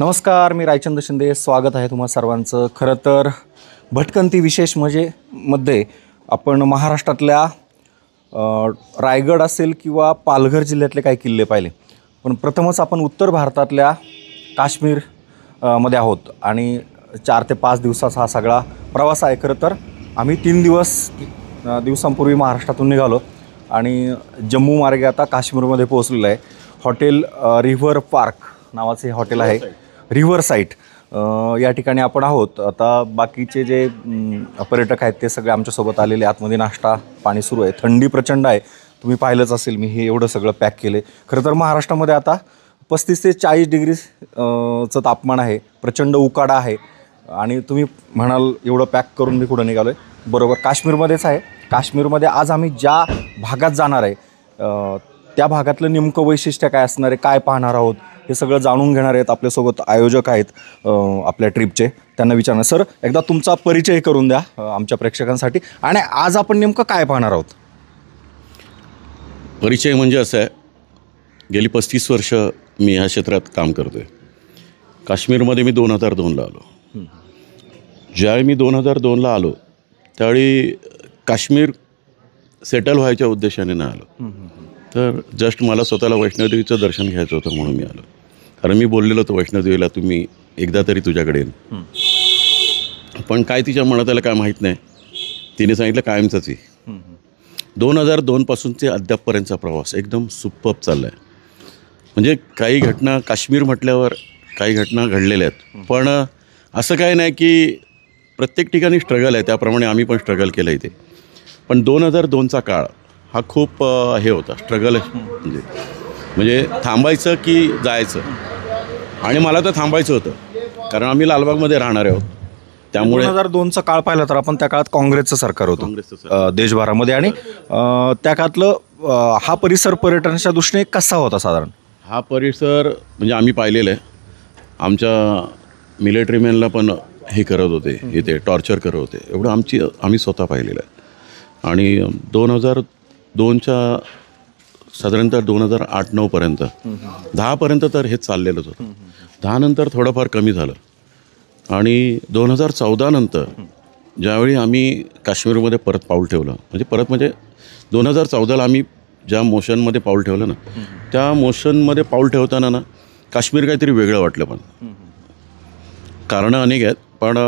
नमस्कार, मी रायचंद्र शिंदे. स्वागत आहे तुम्हा सर्वांचं. खरं तर भटकंती विशेष मध्ये आपण महाराष्ट्रातल्या रायगड असेल किंवा पालघर जिल्ह्यातले काही किल्ले पाहिले, पण प्रथमच आपण उत्तर भारतातल्या काश्मीर मध्ये आहोत आणि 4 ते 5 दिवसाचा हा सगळा प्रवास आहे. खरं तर आम्ही 3 दिवसांपूर्वी महाराष्ट्रातून निघालो आणि जम्मू मार्गे आता काश्मीरमध्ये पोहोचलेलो आहे. हॉटेल रिव्हर पार्क नावाचे हॉटेल आहे, रिव्हर साईट या ठिकाणी आपण आहोत. आता बाकीचे जे पर्यटक आहेत ते सगळे आमच्यासोबत आलेले. आतमध्ये नाश्ता पाणी सुरू आहे. थंडी प्रचंड आहे, तुम्ही पाहिलंच असेल. मी हे एवढं सगळं पॅक केले. खरं तर महाराष्ट्रामध्ये आता 35 ते 40 डिग्रीचं तापमान आहे, प्रचंड उकाडा आहे. आणि तुम्ही म्हणाल एवढं पॅक करून मी कुठं निघालो आहे? बरोबर, काश्मीरमध्येच आहे. काश्मीरमध्ये आज आम्ही ज्या भागात जाणार आहे त्या भागातलं नेमकं वैशिष्ट्य काय असणार आहे, काय पाहणार आहोत, हे सगळं जाणून घेणार आहेत. आपल्यासोबत आयोजक आहेत आपल्या ट्रिपचे, त्यांना विचारणार. सर, एकदा तुमचा परिचय करून द्या आमच्या प्रेक्षकांसाठी, आणि आज आपण नेमकं काय पाहणार आहोत? परिचय म्हणजे असं आहे, गेली 35 वर्ष मी ह्या क्षेत्रात काम करतो आहे. काश्मीरमध्ये मी 2002ला आलो. ज्यावेळी मी 2002ला आलो त्यावेळी काश्मीर सेटल व्हायच्या उद्देशाने नाही आलो, तर जस्ट मला स्वतःला वैष्णोदेवीचं दर्शन घ्यायचं होतं म्हणून मी आलो. कारण मी बोललेलो होतो वैष्णोदेवीला, तुम्ही एकदा तरी तुझ्याकडे येईन. पण काय तिच्या मनात आलं काय माहीत नाही. तिने सांगितलं कायमचंच आहे. 2002पासूनचे अद्यापपर्यंतचा प्रवास एकदम सुपर्ब चालला आहे. म्हणजे काही घटना काश्मीर म्हटल्यावर काही घटना घडलेल्या आहेत, पण असं काय नाही की प्रत्येक ठिकाणी स्ट्रगल आहे. त्याप्रमाणे आम्ही पण स्ट्रगल केलं इथे. पण 2002चा काळ हा खूप हे होता, स्ट्रगल. म्हणजे थांबायचं की जायचं, आणि मला तर थांबायचं होतं कारण आम्ही लालबागमध्ये राहणार आहोत. त्यामुळे 2002चा काळ पाहिला तर आपण त्या काळात काँग्रेसचं सरकार होतं देशभरामध्ये, आणि त्या काळातलं हा परिसर पर्यटनाच्या दृष्टीने कसा होता साधारण? हा परिसर म्हणजे आम्ही पाहिलेलं आहे. आमच्या मिलिटरी मॅनला पण हे करत होते, इथे टॉर्चर करत होते. एवढं आम्ही स्वतः पाहिलेलं आहे. आणि 2002च्या साधारणतः 2008-09पर्यंत 10पर्यंत तर हे चाललेलंच होतं. 10 नंतर थोडंफार कमी झालं. आणि 2014 नंतर ज्यावेळी आम्ही काश्मीरमध्ये परत पाऊल ठेवलं, म्हणजे 2014ला आम्ही ज्या मोशनमध्ये पाऊल ठेवलं ना, त्या मोशनमध्ये पाऊल ठेवताना ना काश्मीर काहीतरी वेगळं वाटलं. पण कारणं अनेक आहेत, पण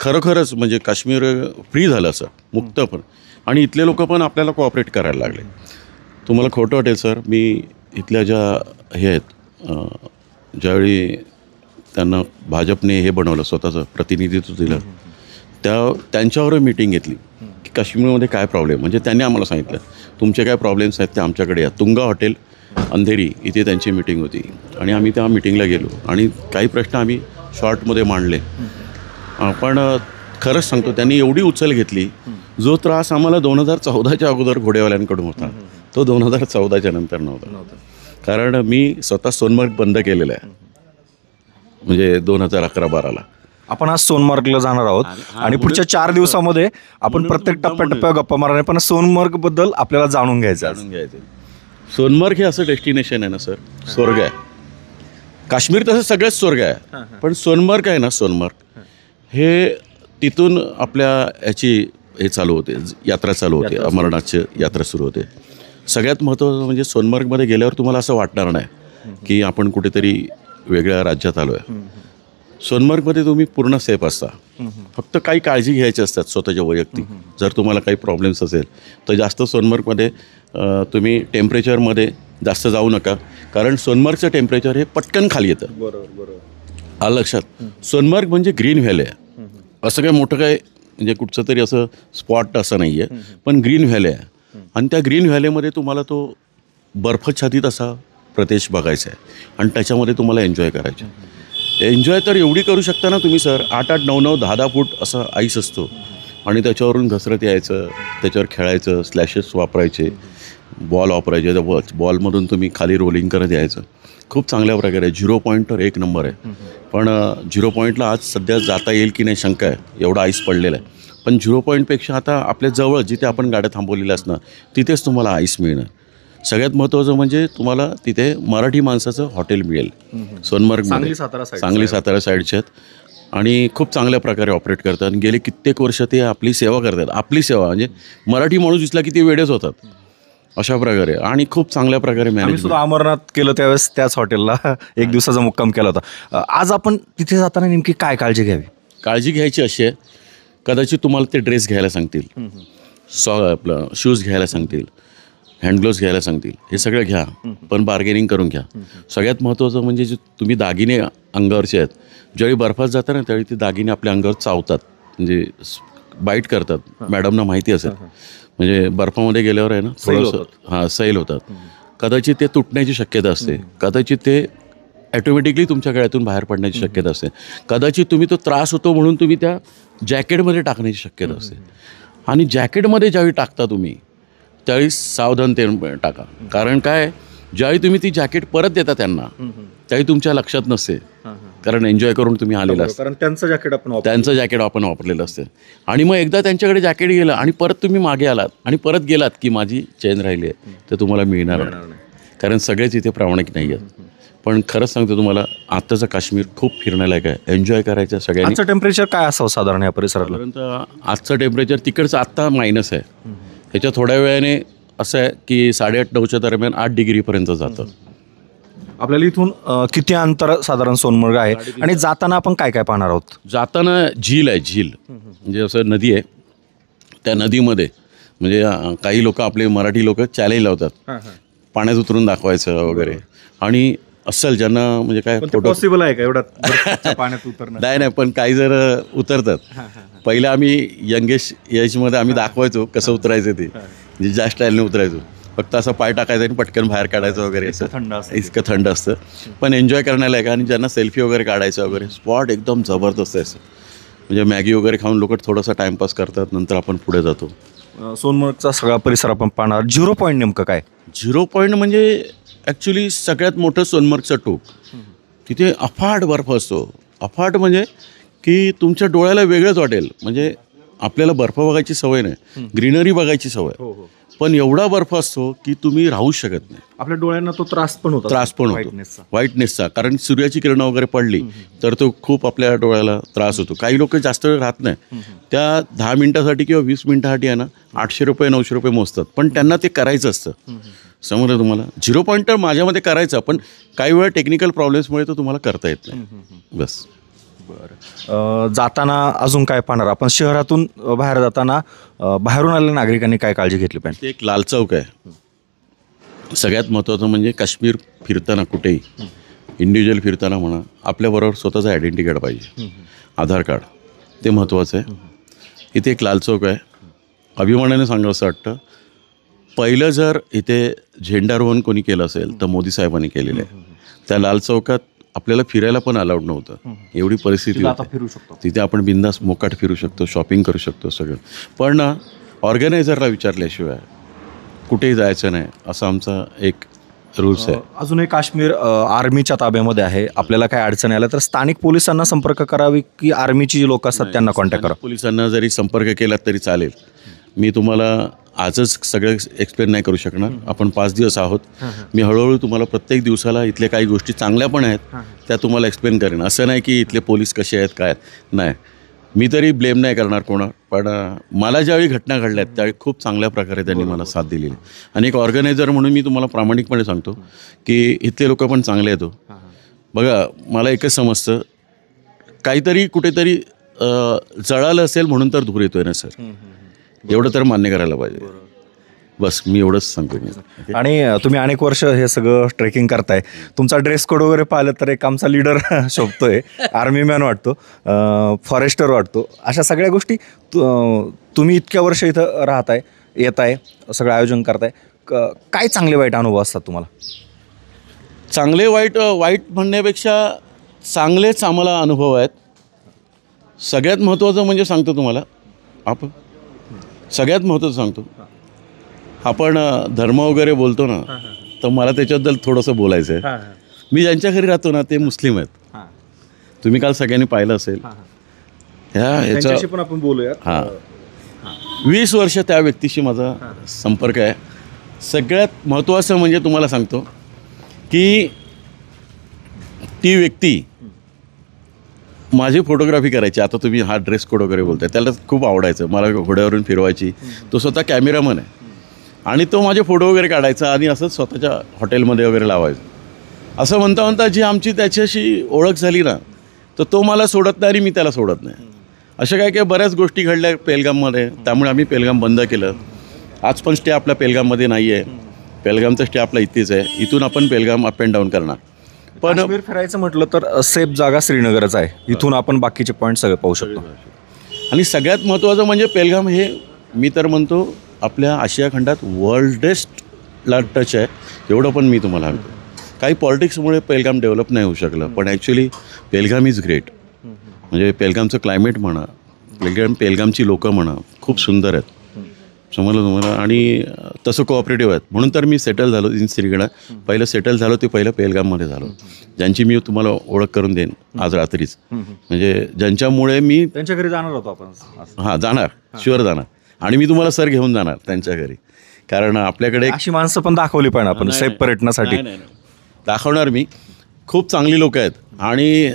खरोखरच म्हणजे काश्मीर फ्री झालं असं, मुक्त पण. आणि इथले लोक पण आपल्याला कोऑपरेट करायला लागले. तुम्हाला खोटं वाटेल सर, मी इथल्या ज्या हे आहेत, ज्यावेळी त्यांना भाजपने हे बनवलं, स्वतःचं प्रतिनिधित्व दिलं, त्यांच्यावर मीटिंग घेतली की काश्मीरमध्ये काय प्रॉब्लेम. म्हणजे त्यांनी आम्हाला सांगितलं तुमचे काय प्रॉब्लेम्स आहेत ते आमच्याकडे या. तुंगा हॉटेल अंधेरी इथे त्यांची मीटिंग होती, आणि आम्ही त्या मीटिंगला गेलो आणि काही प्रश्न आम्ही शॉर्टमध्ये मांडले. पण खरंच सांगतो, त्यांनी एवढी उचल घेतली. जो त्रास आम्हाला 2014च्या अगोदर घोडेवाल्यांकडून होता, तो 2014च्या नंतर नव्हता. कारण मी स्वतः सोनमर्ग बंद केलेलं आहे, म्हणजे 2011-12ला. आपण आज सोनमार्गला जाणार आहोत आणि पुढच्या 4 दिवसामध्ये आपण प्रत्येक टप्प्याटप्प्यावर गप्पा मारणार, पण सोनमार्गबद्दल आपल्याला जाणून घ्यायचं. सोनमार्ग हे असं डेस्टिनेशन आहे ना सर, स्वर्ग आहे. काश्मीर तसं सगळंच स्वर्ग आहे, पण सोनमार्ग आहे ना, सोनमार्ग हे तिथून आपल्या याची हे चालू होते, यात्रा चालू होते, अमरनाथची यात्रा सुरू होते. सगळ्यात महत्त्वाचं म्हणजे सोनमार्गमध्ये गेल्यावर तुम्हाला असं वाटणार नाही की आपण कुठेतरी वेगळ्या राज्यात आलो आहे. सोनमार्गमध्ये तुम्ही पूर्ण सेफ असता. फक्त काही काळजी घ्यायची असतात स्वतःच्या वैयक्तिक. जर तुम्हाला काही प्रॉब्लेम्स असेल तर जास्त सोनमार्गमध्ये तुम्ही टेम्परेचरमध्ये जास्त जाऊ नका, कारण सोनमार्गचं टेम्परेचर हे पटकन खाली येतं. बरोबर आलं लक्षात. सोनमार्ग म्हणजे ग्रीन व्हॅली आहे. असं काय मोठं काय म्हणजे कुठचं तरी असं स्पॉट असं नाही आहे, पण ग्रीन व्हॅली आहे. आणि त्या ग्रीन व्हॅलीमध्ये तुम्हाला तो बर्फाच्छादित असा प्रदेश बघायचा आहे, आणि त्याच्यामध्ये तुम्हाला एन्जॉय करायचं आहे. एन्जॉय तर एवढी करू शकता ना तुम्ही सर. 8-8, 9-9, 10-10 फूट असा आईस असतो, आणि त्याच्यावरून घसरत यायचं, त्याच्यावर खेळायचं, स्लॅशेस वापरायचे, बॉल वापरायचे, त्या बॉलमधून तुम्ही खाली रोलिंग करत यायचं. खूप चांगल्या प्रकारे. 0 पॉईंट तर 1 नंबर आहे. पण 0 पॉईंटला आज सध्या जाता येईल की नाही शंका आहे, एवढा आईस पडलेला आहे. पण 0 पॉईंटपेक्षा आता आपल्या जवळ जिथे आपण गाड्या थांबवलेल्या असणार तिथेच तुम्हाला आईस मिळणार. सगळ्यात महत्त्वाचं म्हणजे तुम्हाला तिथे मराठी माणसाचं हॉटेल मिळेल सोनमर्गमध्ये. सांगली सातारा साईडचे आहेत आणि खूप चांगल्या प्रकारे ऑपरेट करतात. गेले कित्येक वर्ष ते आपली सेवा करतात. आपली सेवा म्हणजे मराठी माणूस दिसला की ते वेडेच होतात अशा प्रकारे आणि खूप चांगल्या प्रकारे आम्ही मॅनेज. सुद्धा अमरनाथ केलं त्यावेळेस त्याच हॉटेलला एक दिवसाचा मुक्काम केला होता. आज आपण तिथे जाताना नेमकी काय काळजी घ्यावी? काळजी घ्यायची अशी आहे, कदाचित तुम्हाला ते ड्रेस घ्यायला सांगतील, आपलं शूज घ्यायला सांगतील, हँडग्लोव्स घ्यायला सांगतील, हे सगळं घ्या, पण बार्गेनिंग करून घ्या. सगळ्यात महत्त्वाचं म्हणजे जे तुम्ही दागिने अंगावरचे आहेत, ज्यावेळी बर्फात जाता ना त्यावेळी ते दागिने आपल्या अंगावर चावतात, म्हणजे बाईट करतात. मॅडमना माहिती असेल, म्हणजे बर्फामध्ये गेल्यावर आहे ना थोडंसं सैल होतात. कदाचित ते तुटण्याची शक्यता असते, कदाचित ते ॲटोमॅटिकली तुमच्या गळ्यातून बाहेर पडण्याची शक्यता असते, कदाचित तुम्ही तो त्रास होतो म्हणून तुम्ही त्या जॅकेटमध्ये टाकण्याची शक्यता असते. आणि जॅकेटमध्ये ज्यावेळी टाकता तुम्ही त्यावेळी सावधानतेने टाका. कारण काय, ज्यावेळी तुम्ही ती जॅकेट परत देता त्यांना त्यावेळी तुमच्या लक्षात नसते, कारण एन्जॉय करून तुम्ही आलेला असता. कारण त्यांचं जॅकेट आपण वापरलेलं असतं. आणि मग एकदा त्यांच्याकडे जॅकेट गेलं आणि परत तुम्ही मागे आलात आणि परत गेलात की माझी चेन राहिली आहे, तर तुम्हाला मिळणार नाही. कारण सगळेच इथे प्रामाणिक नाही आहेत. पण खरंच सांगतो तुम्हाला, आत्ताचं काश्मीर खूप फिरण्यालायक आहे, एन्जॉय करायचं सगळ्यांनी. आजचं टेम्परेचर काय असावं साधारण या परिसरात? साधारणतः आजचं टेम्परेचर तिकडचं आत्ता मायनस आहे. ह्याच्या थोड्या वेळाने असं आहे की 8:30-9च्या दरम्यान 8 डिग्रीपर्यंत जातं. आपल्याला इथून किती अंतर साधारण सोनमर्ग आहे आणि जाताना आपण काय काय पाहणार आहोत? जाताना झील आहे, झील म्हणजे असं नदी आहे. त्या नदीमध्ये म्हणजे काही लोक, आपले मराठी लोक चॅलेंज लावतात पाण्यात उतरून दाखवायचं वगैरे. आणि असेल ज्यांना म्हणजे काय फोटो पॉसिबल आहे का एवढं पाण्यात उतरणं? नाही, पण काही जर उतरतात. पहिलं आम्ही यंगेस्ट एजमध्ये आम्ही दाखवायचो कसं उतरायचं ते, म्हणजे ज्या स्टाईलने उतरायचो. फक्त असं पाय टाकायचं आणि पटकन बाहेर काढायचं वगैरे, इतकं थंड असतं. पण एन्जॉय करण्याला आहे का. आणि ज्यांना सेल्फी वगैरे काढायचं वगैरे, स्पॉट एकदम जबरदस्त आहे असं. म्हणजे मॅगी वगैरे खाऊन लोक थोडासा टाईमपास करतात, नंतर आपण पुढे जातो. सोनमर्गचा सगळा परिसर आपण पाहणार. 0 पॉईंट नेमकं काय? 0 पॉईंट म्हणजे ॲक्च्युली सगळ्यात मोठं सोनमर्गचं टोक. तिथे अफाट बर्फ असतो. अफाट म्हणजे की तुमच्या डोळ्याला वेगळंच वाटेल. म्हणजे आपल्याला बर्फ बघायची सवय नाही, ग्रीनरी बघायची सवय, पण एवढा बर्फ असतो की तुम्ही राहूच शकत नाही. आपल्या डोळ्यांना तो त्रास पण होतो, व्हाईटनेसचा. कारण सूर्याची किरणं वगैरे पडली तर तो खूप आपल्या डोळ्याला त्रास होतो. काही लोक जास्त वेळ राहत नाही, त्या 10 मिनिटासाठी किंवा 20 मिनिटासाठी आहे ना 800 रुपये 900 रुपये मोजतात, पण त्यांना ते करायचं असतं. समजलं तुम्हाला? 0 पॉईंट तर माझ्यामध्ये करायचं, पण काही वेळा टेक्निकल प्रॉब्लेम्समुळे तो तुम्हाला करता येत नाही. बस. बरं, जाताना अजून काय पाहणार आपण? शहरातून बाहेर जाताना बाहेरून आलेल्या नागरिकांनी काय काळजी घेतली पाहिजे? एक लाल चौक आहे. सगळ्यात महत्त्वाचं म्हणजे काश्मीर फिरताना कुठेही इंडिव्हिज्युअल फिरताना म्हणा, आपल्याबरोबर स्वतःचं आयडेंटिटी कार्ड पाहिजे, आधार कार्ड, ते महत्त्वाचं आहे. इथे एक लाल चौक आहे. अभिमानाने सांगावं असं वाटतं, पहिलं जर इथे झेंडारोहण कोणी केलं असेल तर मोदी साहेबांनी केलेलं आहे. त्या लाल चौकात आपल्याला फिरायला पण अलाउड नव्हतं, एवढी परिस्थिती होती. तिथे आपण बिंदास मोकाट फिरू शकतो, शॉपिंग करू शकतो सगळं. पण ऑर्गनायझरला विचारल्याशिवाय कुठेही जायचं नाही, असा आमचा एक रूल्स आहे. अजूनही काश्मीर आर्मीच्या ताब्यामध्ये आहे. आपल्याला काय अडचण आल्या तर स्थानिक पोलिसांना संपर्क करावी की आर्मीची जी लोक असतात त्यांना कॉन्टॅक्ट करा? पोलिसांना जरी संपर्क केला तरी चालेल. मी तुम्हाला आजच सगळं एक्सप्लेन नाही करू शकणार, आपण 5 दिवस आहोत. मी हळूहळू तुम्हाला प्रत्येक दिवसाला इथल्या काही गोष्टी चांगल्या पण आहेत त्या तुम्हाला एक्सप्लेन करेन. असं नाही की इथले पोलीस कसे आहेत काय नाही, मी तरी ब्लेम नाही करणार कोणा. पण मला ज्यावेळी घटना घडल्यात त्यावेळी खूप चांगल्या प्रकारे त्यांनी मला साथ दिलेली. आणि एक ऑर्गनायझर म्हणून मी तुम्हाला प्रामाणिकपणे सांगतो की इथले लोक पण चांगले आहेत. बघा, मला एकच समजतं, काहीतरी कुठेतरी जळालं असेल म्हणून तर धूर येतोय ना सर, एवढं तर मान्य करायला पाहिजे. बस मी एवढंच सांगतो. आणि तुम्ही अनेक वर्ष हे सगळं ट्रेकिंग करताय, तुमचा ड्रेस कोड वगैरे पाहिलं तर एक आमचा लीडर शोभतोय, आर्मी मॅन वाटतो, फॉरेस्टर वाटतो. अशा सगळ्या गोष्टी तुम्ही इतक्या वर्ष इथं राहताय, येत आहे, सगळं आयोजन करताय, काय चांगले वाईट अनुभव असतात तुम्हाला? चांगले वाईट म्हणण्यापेक्षा चांगलेच आम्हाला अनुभव आहेत. सगळ्यात महत्त्वाचं म्हणजे सांगतो तुम्हाला, सगळ्यात महत्त्वाचं सांगतो, आपण धर्म वगैरे बोलतो ना, तर मला त्याच्याबद्दल थोडंसं बोलायचं आहे. मी ज्यांच्या घरी राहतो ना ते मुस्लिम आहेत. तुम्ही काल सगळ्यांनी पाहिलं असेल. ह्याचा पण आपण बोलूया. 20 वर्ष त्या व्यक्तीशी माझा संपर्क आहे. सगळ्यात महत्त्वाचं म्हणजे तुम्हाला सांगतो की ती व्यक्ती माझी फोटोग्राफी करायची. आता तुम्ही हा ड्रेस कोड वगैरे बोलताय, त्याला खूप आवडायचं, मला घोड्यावरून फिरवायची. तो स्वतः कॅमेरामन आहे आणि तो माझे फोटो वगैरे काढायचा आणि असंच स्वतःच्या हॉटेलमध्ये वगैरे लावायचं. असं म्हणता म्हणता जी आमची त्याच्याशी ओळख झाली ना, तर तो मला सोडत नाही आणि मी त्याला सोडत नाही. अशा काय बऱ्याच गोष्टी घडल्या पेलगाममध्ये. त्यामुळे आम्ही पेलगाम बंद केलं. आज पण स्टे आपल्या पेलगाममध्ये नाही आहे. पेलगामचा स्टे आपला इथेच आहे. इथून आपण पेलगाम अप अँड डाऊन करणार. पण काश्मीर फिरायचं म्हटलं तर सेफ जागा श्रीनगरच आहे. इथून आपण बाकीचे पॉईंट सगळे पाहू शकतो. आणि सगळ्यात महत्त्वाचं म्हणजे पेलगाम हे मी तर म्हणतो आपल्या आशिया खंडात वर्ल्डेस्टला टच आहे. एवढं पण मी तुम्हाला सांगतो. काही पॉलिटिक्समुळे पेलगाम डेव्हलप नाही होऊ शकलं, पण ॲक्च्युली पेलगाम इज ग्रेट. म्हणजे पेलगामचं क्लायमेट म्हणा, पेलगामची लोकं म्हणा, खूप सुंदर आहेत. समजलं तुम्हाला. आणि तसं कोऑपरेटिव्ह आहेत. म्हणून तर मी सेटल झालो इन श्रीगणा. पहिलं सेटल झालो ते पहिलं पेलगाममध्ये झालो, ज्यांची मी तुम्हाला ओळख करून देईन आज रात्रीच. म्हणजे ज्यांच्यामुळे मी त्यांच्या घरी जाणार होतो आपण. हां जाणार, शुअर जाणार. आणि मी तुम्हाला सर घेऊन जाणार त्यांच्या घरी, कारण आपल्याकडे अशी माणसं पण दाखवली पाहिजे आपण सेफ पर्यटनासाठी. दाखवणार मी. खूप चांगली लोक आहेत आणि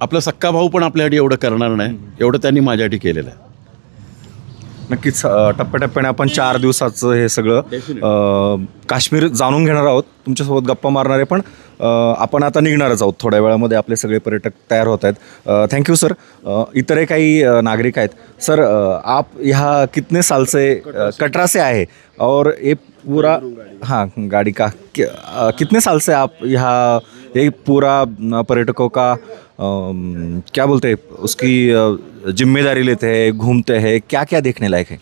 आपला सक्का भाऊ पण आपल्यासाठी एवढं करणार नाही, एवढं त्यांनी माझ्यासाठी केलेलं आहे. नक्कीच टप्प्याटप्प्याने आपण 4 दिवसाचं हे सगळं काश्मीर जाणून घेणार आहोत. तुमच्यासोबत गप्पा मारणार आहे, पण आपण आता निघणारच आहोत. थोड्या वेळामध्ये आपले सगळे पर्यटक तयार होत आहेत. Thank you sir. इतरही काही नागरिक आहेत. सर आप यहाँ कितने साल से कटरा से आए और ये पूरा हाँ गाड़ी का कितने साल से आप यहाँ ये पूरा पर्यटकों का क्या बोलते हैं उसकी जिम्मेदारी लेते हैं, घूमते हैं, क्या क्या देखने लायक है?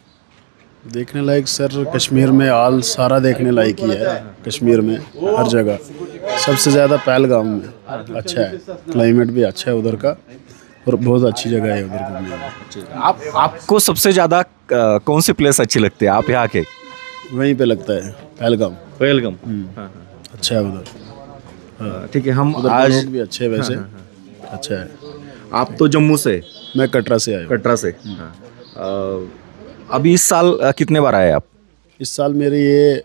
देखने लायक सर कश्मीर में ऑल सारा देखने लायक ही है. कश्मीर में हर जगह सबसे ज़्यादा पहलगाम में अच्छा है. क्लाइमेट भी अच्छा है उधर का और बहुत अच्छी जगह है उधर घूमने में. आपको सबसे ज़्यादा कौन सी प्लेस अच्छी लगती है आप यहाँ के? वहीं पे लगता है पहलगाम. पहलगाम. अच्छा है उधर. ठीक है. हम उधर आज लोग भी अच्छे वैसे. अच्छा है. आप तो जम्मू से, मैं कटरा से आया हूँ. कटरा से. अभी इस साल कितने बार आए आप? इस साल मेरी ये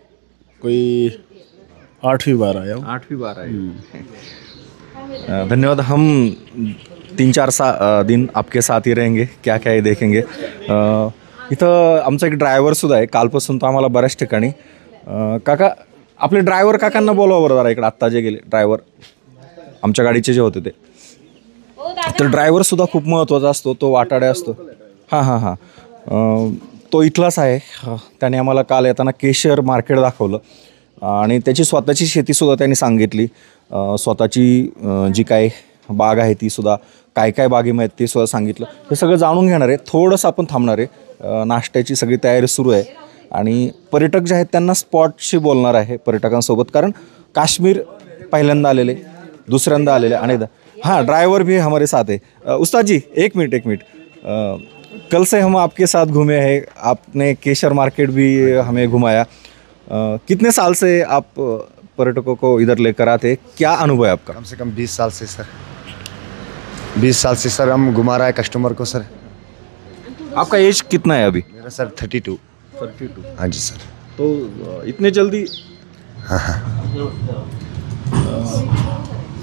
कोई 8वीं बार आया हूँ. 8वीं बार आए. धन्यवाद. हम 3-4 दिन आपके साथ ही रहेंगे. क्या क्या हे देखेंगे. इथं आमचा एक ड्रायव्हरसुद्धा आहे. कालपासून तो आम्हाला बऱ्याच ठिकाणी. काका, आपले ड्रायव्हर काकांना बोलावं बरं जरा इकडं. आत्ता जे गेले ड्रायव्हर आमच्या गाडीचे जे होते ते. तर ड्रायव्हरसुद्धा खूप महत्त्वाचा असतो. तो वाटाडे असतो. हां. तो इथलाच आहे. त्याने आम्हाला काल येताना केशर मार्केट दाखवलं आणि त्याची स्वतःची शेतीसुद्धा त्यांनी सांगितली. स्वतःची जी काय बाग आहे तीसुद्धा, काय काय बागेमध्ये आहेत ते सुद्धा सांगितलं. हे सगळं जाणून घेणार आहे. थोडंसं आपण थांबणार आहे. नाश्त्याची सगळी तयारी सुरू आहे आणि पर्यटक जे आहेत त्यांना स्पॉटशी बोलणार आहे पर्यटकांसोबत, कारण काश्मीर पहिल्यांदा आलेले, दुसऱ्यांदा आलेले अनेकदा. हाँ, ड्राइवर भी हमारे साथ है. उस्ताद जी एक मिनट. कल से हम आपके साथ घूमे हैं. आपने केशर मार्केट भी हमें घुमाया. कितने साल से आप पर्यटकों को इधर लेकर आते, क्या अनुभव है आपका? कम से कम 20 साल से सर. 20 साल से सर हम घुमा रहा है कस्टमर को सर. आपका एज कितना है अभी? मेरा सर 32. हाँ जी सर. तो इतने जल्दी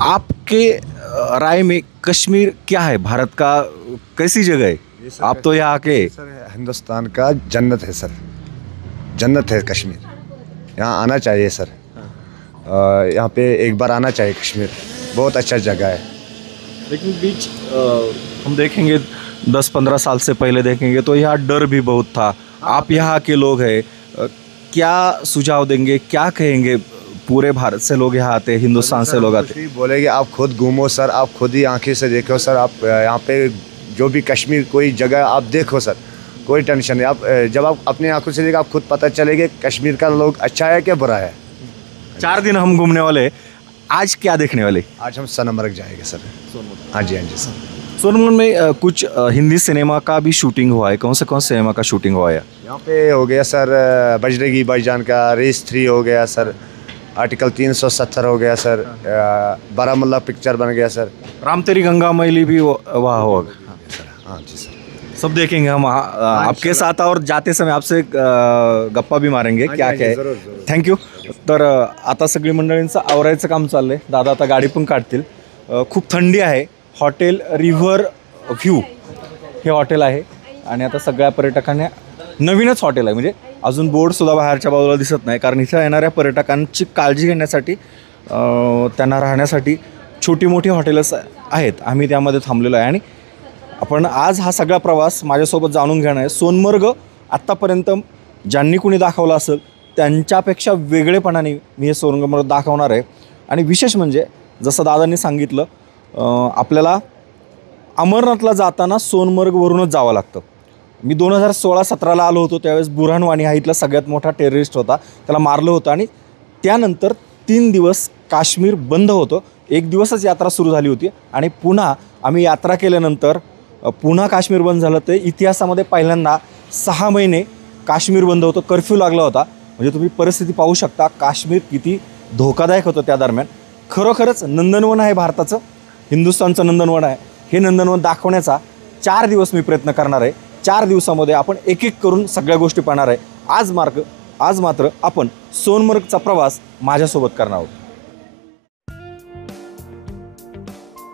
आपके राय में कश्मीर क्या है, भारत का कैसी जगह है? आप तो यहाँ के. सर हिंदुस्तान का जन्नत है सर. जन्नत है कश्मीर. यहाँ आना चाहिए सर. यहाँ पे एक बार आना चाहिए कश्मीर. बहुत अच्छा जगह है. लेकिन बीच हम देखेंगे 10-15 साल से पहले देखेंगे तो यहाँ डर भी बहुत था. आप यहाँ के लोग हैं, क्या सुझाव देंगे, क्या कहेंगे? पूरे भारत से लोग यहाँ आते हैं, हिंदुस्तान से लोग आते हैं. बोलेंगे आप खुद घूमो सर, आप खुद ही आंखें से देखो सर. आप यहाँ पे जो भी कश्मीर कोई जगह आप देखो सर, कोई टेंशन नहीं. आप जब आप अपनी आंखों से देखो आप खुद पता चलेगा कश्मीर का लोग अच्छा है क्या बुरा है. 4 दिन हम घूमने वाले हैं. आज क्या देखने वाले? आज हम सोनमर्ग जाएंगे सर. हाँ जी सर. सोनमर्ग में कुछ हिंदी सिनेमा का भी शूटिंग हुआ है. कौन से सिनेमा का शूटिंग हुआ है? यहाँ पे हो गया सर बजरंगी भाईजान का, रेस 3 हो गया सर, आर्टिकल 370 हो गया सर, बारामूला पिक्चर बन गया सर. राम तेरी गंगा मैली भी वहाँ होगा. हाँ जी सर. सब देखेंगे हम आपके साथ और जाते समय आपसे गप्पा भी मारेंगे क्या क्या आहे. थँक्यू. तर आता सगळी मंडळींचं आवरायचं काम चाललंय. दादा आता गाडी पण काढतील. खूप थंडी आहे. हॉटेल रिव्हर व्ह्यू हे हॉटेल आहे आणि आता सगळ्या पर्यटकांना नवीनच हॉटेल आहे, म्हणजे अजून बोर्डसुद्धा बाहेरच्या बाजूला दिसत नाही, कारण इथं येणाऱ्या पर्यटकांची काळजी घेण्यासाठी त्यांना राहण्यासाठी छोटी मोठी हॉटेल्स आहेत. आम्ही त्यामध्ये थांबलेलो आहे आणि आपण आज हा सगळा प्रवास माझ्यासोबत जाणून घेणार आहे. सोनमर्ग आत्तापर्यंत ज्यांनी कुणी दाखवलं असेल त्यांच्यापेक्षा वेगळेपणाने मी हे सोनमर्ग दाखवणार आहे. आणि विशेष म्हणजे जसं दादांनी सांगितलं आपल्याला अमरनाथला जाताना सोनमर्गवरूनच जावं लागतं. मी 2016-17ला आलो होतो, त्यावेळेस बुरहान वानी हा इथला सगळ्यात मोठा टेररिस्ट होता, त्याला मारलं होतं आणि त्यानंतर 3 दिवस काश्मीर बंद होतं. 1 दिवसच यात्रा सुरू झाली होती आणि पुन्हा आम्ही यात्रा केल्यानंतर पुन्हा काश्मीर बंद झालं. ते इतिहासामध्ये पहिल्यांदा 6 महिने काश्मीर बंद होतं, कर्फ्यू लागला होता. म्हणजे तुम्ही परिस्थिती पाहू शकता काश्मीर किती धोकादायक होतं त्या दरम्यान. खरोखरच नंदनवन आहे भारताचं, हिंदुस्थानचं नंदनवन आहे. हे नंदनवन दाखवण्याचा 4 दिवस मी प्रयत्न करणार आहे. 4 दिवसामध्ये आपण एक एक करून सगळ्या गोष्टी पाहणार आहे. आज मात्र आपण सोनमर्गचा प्रवास माझ्यासोबत करणार आहोत.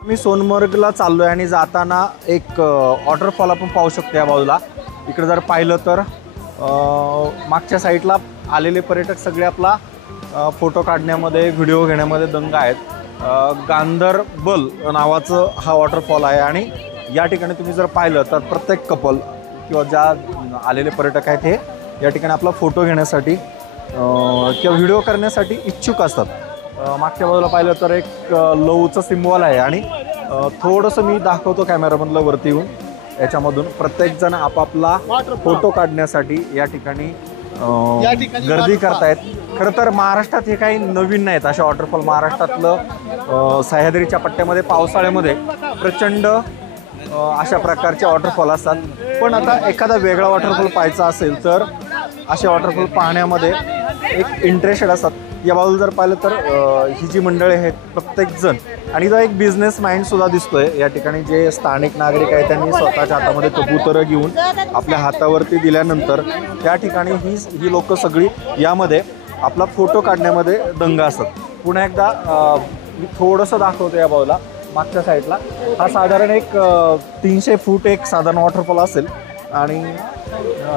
मी सोनमर्गला चाललो आहे आणि जाताना एक वॉटरफॉल आपण पाहू शकतो या बाजूला. इकडे जर पाहिलं तर मागच्या साईडला आलेले पर्यटक सगळे आपला फोटो काढण्यामध्ये व्हिडिओ घेण्यामध्ये दंग आहेत. गांदरबल नावाचं हा वॉटरफॉल आहे आणि या ठिकाणी तुम्ही जर पाहिलं तर प्रत्येक कपल किंवा ज्या आलेले पर्यटक आहेत हे या ठिकाणी आपला फोटो घेण्यासाठी किंवा व्हिडिओ करण्यासाठी इच्छुक असतात. मागच्या बाजूला पाहिलं तर एक लवचं सिम्बॉल आहे आणि थोडंसं मी दाखवतो कॅमेरामधलं वरती येऊन. याच्यामधून प्रत्येकजण आपापला फोटो काढण्यासाठी या ठिकाणी गर्दी करतायत. खरं तर महाराष्ट्रात हे काही नवीन नाहीत अशा वॉटरफॉल. महाराष्ट्रातलं सह्याद्रीच्या पट्ट्यामध्ये पावसाळ्यामध्ये प्रचंड अशा प्रकारचे वॉटरफॉल असतात. पण आता एखादा वेगळा वॉटरफॉल पाहायचा असेल तर असे वॉटरफॉल पाहण्यामध्ये एक इंटरेस्टेड असतात. या बाजूला जर पाहिलं तर ही जी मंडळी आहेत प्रत्येकजण आणि इथं एक बिझनेस माइंडसुद्धा दिसतो आहे. या ठिकाणी जे स्थानिक नागरिक आहेत त्यांनी स्वतःच्या हातामध्ये कबुतरं घेऊन आपल्या हातावरती दिल्यानंतर त्या ठिकाणी ही लोक सगळी यामध्ये आपला फोटो काढण्यामध्ये दंग असतात. पुन्हा एकदा मी थोडंसं दाखवतो या बाजूला मागच्या साईडला. हा साधारण एक 300 फूट एक साधारण वॉटरफॉल असेल आणि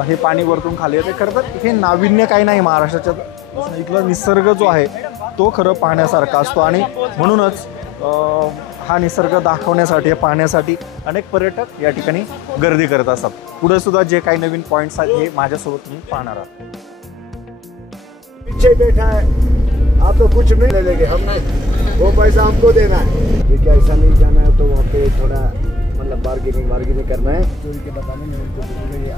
हे पाणी वरतून खाली येते. खरं तर हे नाविन्य काही नाही महाराष्ट्राच्या. इथला निसर्ग जो आहे तो खरं पाहण्यासारखा असतो आणि म्हणूनच हा निसर्ग दाखवण्यासाठी पाहण्यासाठी अनेक पर्यटक या ठिकाणी गर्दी करत असतात. पुढे सुद्धा जे काही नवीन पॉईंट्स आहेत हे माझ्यासोबत तुम्ही पाहणार आहात. पीछे बैठा है आप तो कुछ नहीं ले लेंगे, हम वो पैसा हमको देना है. देखिए ऐसा नहीं जाना है तो वहाँ पे थोड़ा मतलब बार्गेनिंग करना है. चोरी के बताने में उनको बोलेंगे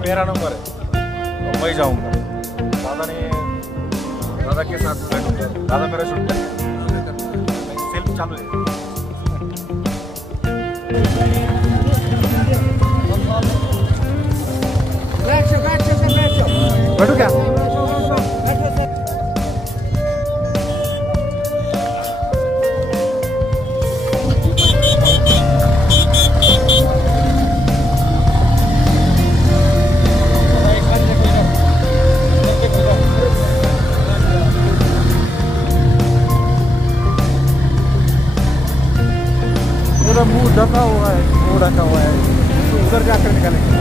मेरा नंबर है तो मैं जाऊँगा. दादा के साथ बैठूंगा. दादा मेरा शूट सेल्फी चालू है. बैठो क्या ढका हुआ है, वो ढका हुआ है, तो उधर जाकर निकालेंगे।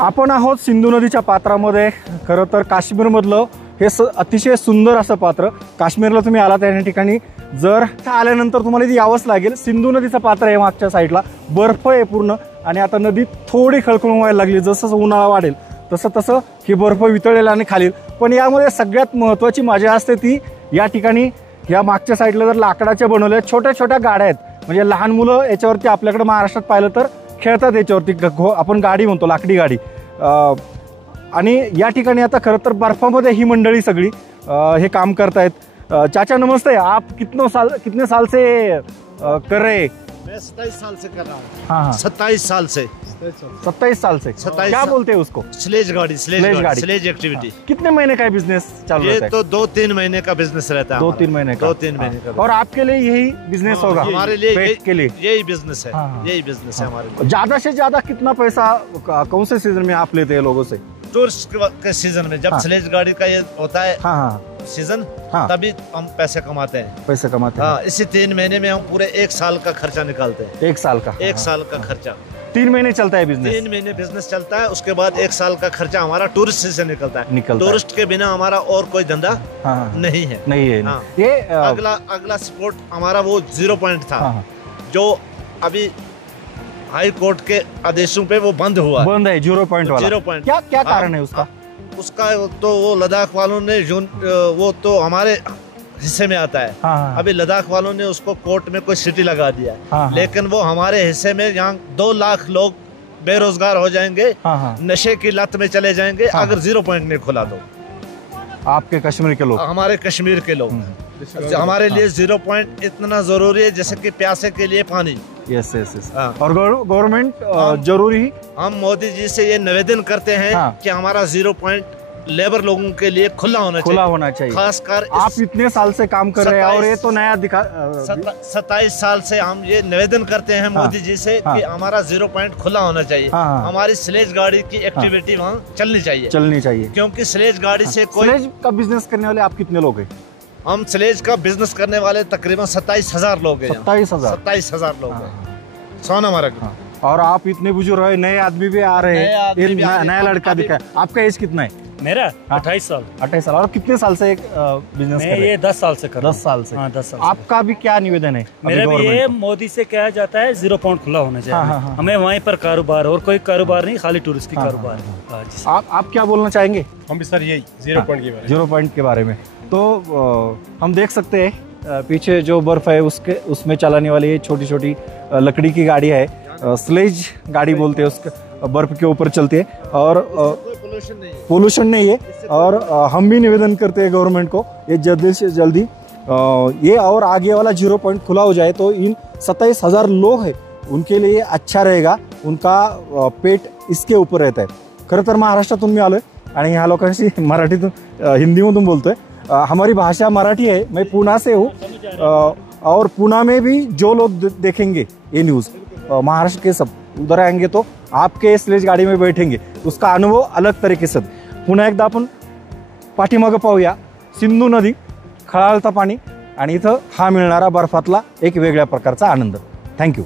आपण आहोत सिंधू नदीच्या पात्रामध्ये। खरं तर काश्मीरमधलं हे अतिशय सुंदर असं पात्र। काश्मीरला तुम्ही आलात या ठिकाणी जर आल्यानंतर तुम्हाला इथे यावंच लागेल। सिंधू नदीचं पात्र आहे, मागच्या साईडला बर्फ आहे पूर्ण आणि आता नदी थोडी खळखळून व्हायला लागली। जसं उन्हाळा वाढेल तसं तसं ही बर्फ वितळेल आणि खाली। पण यामध्ये सगळ्यात महत्त्वाची मजा असते ती या ठिकाणी या मागच्या साईडला जर लाकडाच्या बनवल्या छोट्या छोट्या गाड्या आहेत, म्हणजे लहान मुलं याच्यावरती आपल्याकडे महाराष्ट्रात पाहिलं तर खेळतात याच्यावरती। आपण गाडी म्हणतो, लाकडी गाडी। आणि या ठिकाणी आता खरं तर बर्फामध्ये ही मंडळी सगळी हे काम करतायत। चाचा नमस्ते, आप कितने साल से कर रहे हैं? मैं 27 साल से कर रहा हूँ। हाँ 27 साल से 27 साल से 27 क्या साल। बोलते हैं उसको? स्लेज गाड़ी स्लेज एक्टिविटी। कितने महीने का बिजनेस चालू ये रहता है? तो 2-3 महीने का बिजनेस रहता है। 2-3 महीने का। 2-3 महीने का। और आपके लिए यही बिजनेस होगा? हमारे लिए पेट के लिए यही बिजनेस है। हाँ। यही बिजनेस है हमारे लिए। ज्यादा से ज्यादा कितना पैसा कौन से सीजन में आप लेते हैं लोगों से? टूरिस्ट के सीजन में जब हाँ। स्लेज गाड़ी का ये होता है हाँ हाँ सीजन, हाँ। तभी हम पैसे कमाते हैं। पैसे कमाते हैं। हाँ, इसी 3 महीने में हम पूरे 1 साल का खर्चा निकालते हैं। 1 साल का? 1 साल का खर्चा। 3 महीने चलता है बिजनेस? 3 महीने बिजनेस चलता है, उसके बाद 1 साल का खर्चा हमारा टूरिस्ट से निकलता है। निकलता है। टूरिस्ट के बिना हमारा और कोई धंधा हाँ नहीं है। नहीं है हाँ। ये अगला सपोर्ट हमारा वो 0 पॉइंट था, हाँ, जो अभी हाई कोर्ट के आदेशों पे वो बंद हुआ है। बंद है 0 पॉइंट वाला। 0 पॉइंट। क्या क्या कारण है उसका? उसका तो वो लद्दाख वालों ने वो तो हमारे हिस्से में आता है। हाँ। अभी लद्दाख वालों ने उसको कोर्ट में कोई सिटी लगा दिया है। हाँ। लेकिन वो हमारे हिस्से में यहाँ 2 लाख लोग बेरोजगार हो जाएंगे, हाँ। नशे की लत में चले जाएंगे अगर 0 पॉइंट नहीं खुला तो। आपके कश्मीर के लोग? हमारे कश्मीर के लोग, हमारे लिए 0 पॉइंट इतना जरूरी है जैसे कि प्यासे के लिए पानी। Yes yes yes. हाँ। और गवर्नमेंट जरूरी हम मोदी जी से ये निवेदन करते हैं हाँ। कि हमारा 0 पॉइंट लेबर लोगों के लिए खुला होना चाहिए। खासकर आप इतने साल से काम कर रहे हैं और ये तो नया दिखा 27 साल से हम ये निवेदन करते हैं मोदी जी से कि हमारा 0 पॉइंट खुला होना चाहिए। हाँ। हमारी स्लेज गाड़ी की एक्टिविटी वहाँ चलनी चाहिए, क्योंकि स्लेज गाड़ी से कोई। स्लेज का बिजनेस करने वाले आप कितने लोग हैं? हम स्लेज का बिजनेस करने वाले तकरीबन 27,000 लोग हैं। 27,000 लोग हैं। सोनामार्ग। और आप इतने बुजुर्ग हैं, नए आदमी भी आ रहे नए हैं, आदमी ये भी आ रहे हैं। नया लड़का दिखा है। आपका एज कितना है? मेरा 28 साल। 28 साल। और कितने साल से एक बिजनेस मैं कर रहे ये हैं? 10 साल से कर रहा हूँ। 10 साल से। हाँ 10 साल से। आपका भी क्या निवेदन है? मेरा अभी भी ये government को? मोदी से कहा जाता है 0 पॉइंट खुला होना चाहिए। हाँ, हाँ। हमें वहीं पर कारोबार, और कोई कारोबार नहीं, खाली टूरिस्ट की कारोबार है। हाँ जी। आप क्या बोलना चाहेंगे? हम भी सर यही 0 पॉइंट के बारे में। 0 पॉइंट के बारे में तो हम देख सकते हैं पीछे जो बर्फ है उसमें चलाने वाली ये छोटी छोटी लकड़ी की गाड़ी है, स्लेज गाड़ी बोलते हैं उसका, बर्फ के ऊपर चलती है और पोल्यूशन नहीं है। और हम भी निवेदन करते हैं गवर्नमेंट को ये जल्दी से जल्दी ये और आगे वाला 0 पॉइंट खुला हो जाए तो इन 27,000 लोग हैं उनके लिए अच्छा रहेगा, उनका पेट इसके ऊपर रहता है। खरं तर महाराष्ट्रातून मी आलोय आणि ह्या लोकांशी मराठीतून हिंदीमधून बोलतोय। हमारी भाषा मराठी है, मैं पूना से हूँ और पूना में भी जो लोग देखेंगे ये न्यूज़ महाराष्ट्र के सब उधर आएंगे तो आपके स्लेज गाडी में बैठेंगे, उसका अनुभव अलग तरीके से। पुन्हा एकदा आपण पाठीमागं पाहूया, सिंधू नदी, खळाळतं पाणी आणि इथं हा मिळणारा बर्फातला एक वेगळ्या प्रकारचा आनंद। थँक्यू।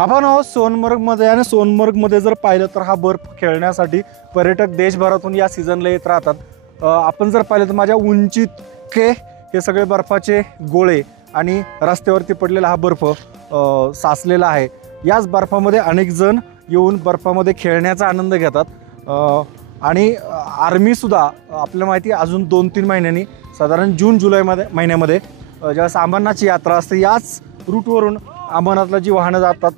आपण आहोत सोनमर्गमध्ये आणि सोनमर्गमध्ये जर पाहिलं तर हा बर्फ खेळण्यासाठी पर्यटक देशभरातून या सीझनला येत राहतात। आपण जर पाहिलं तर माझ्या उंचीतके हे सगळे बर्फाचे गोळे आणि रस्त्यावरती पडलेला हा बर्फ साचलेला आहे। याच बर्फामध्ये अनेक जण येऊन बर्फामध्ये खेळण्याचा आनंद घेतात आणि आर्मीसुद्धा आपल्याला माहिती आहे अजून 2-3 महिन्यांनी साधारण जून जुलै महिन्यामध्ये ज्यावेळेस अमरनाथची यात्रा असते याच रूटवरून अमरनाथला जी वाहनं जातात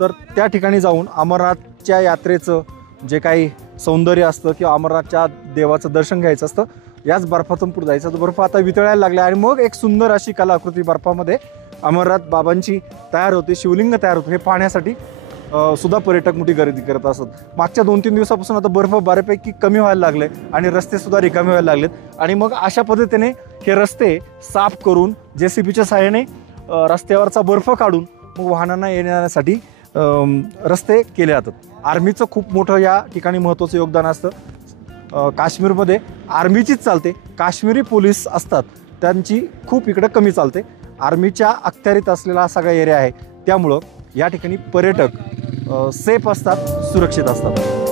तर त्या ठिकाणी जाऊन अमरनाथच्या यात्रेचं जे काही सौंदर्य असतं किंवा अमरनाथच्या देवाचं दर्शन घ्यायचं असतं याच बर्फातून पुढे जायचं। तर बर्फ आता वितळायला लागला आणि मग एक सुंदर अशी कलाकृती बर्फामध्ये अमरनाथ बाबांची तयार होते, शिवलिंग तयार होते। हे पाहण्यासाठी सुद्धा पर्यटक मोठी गर्दी करत असतात। मागच्या 2-3 दिवसापासून आता बर्फ बऱ्यापैकी कमी व्हायला लागले आणि रस्ते सुद्धा रिकामे व्हायला लागलेत आणि मग अशा पद्धतीने हे रस्ते साफ करून JCBच्या सहाय्याने रस्त्यावरचा बर्फ काढून मग वाहनांना येण्यासाठी रस्ते केले जातात। आर्मीचं खूप मोठं या ठिकाणी महत्त्वाचं योगदान असतं। काश्मीरमध्ये आर्मीचीच चालते, काश्मीरी पोलीस असतात त्यांची खूप इकडं कमी चालते. आर्मीच्या अखत्यारीत असलेला हा सगळा एरिया आहे, त्यामुळं या ठिकाणी पर्यटक सेफ असतात, सुरक्षित असतात.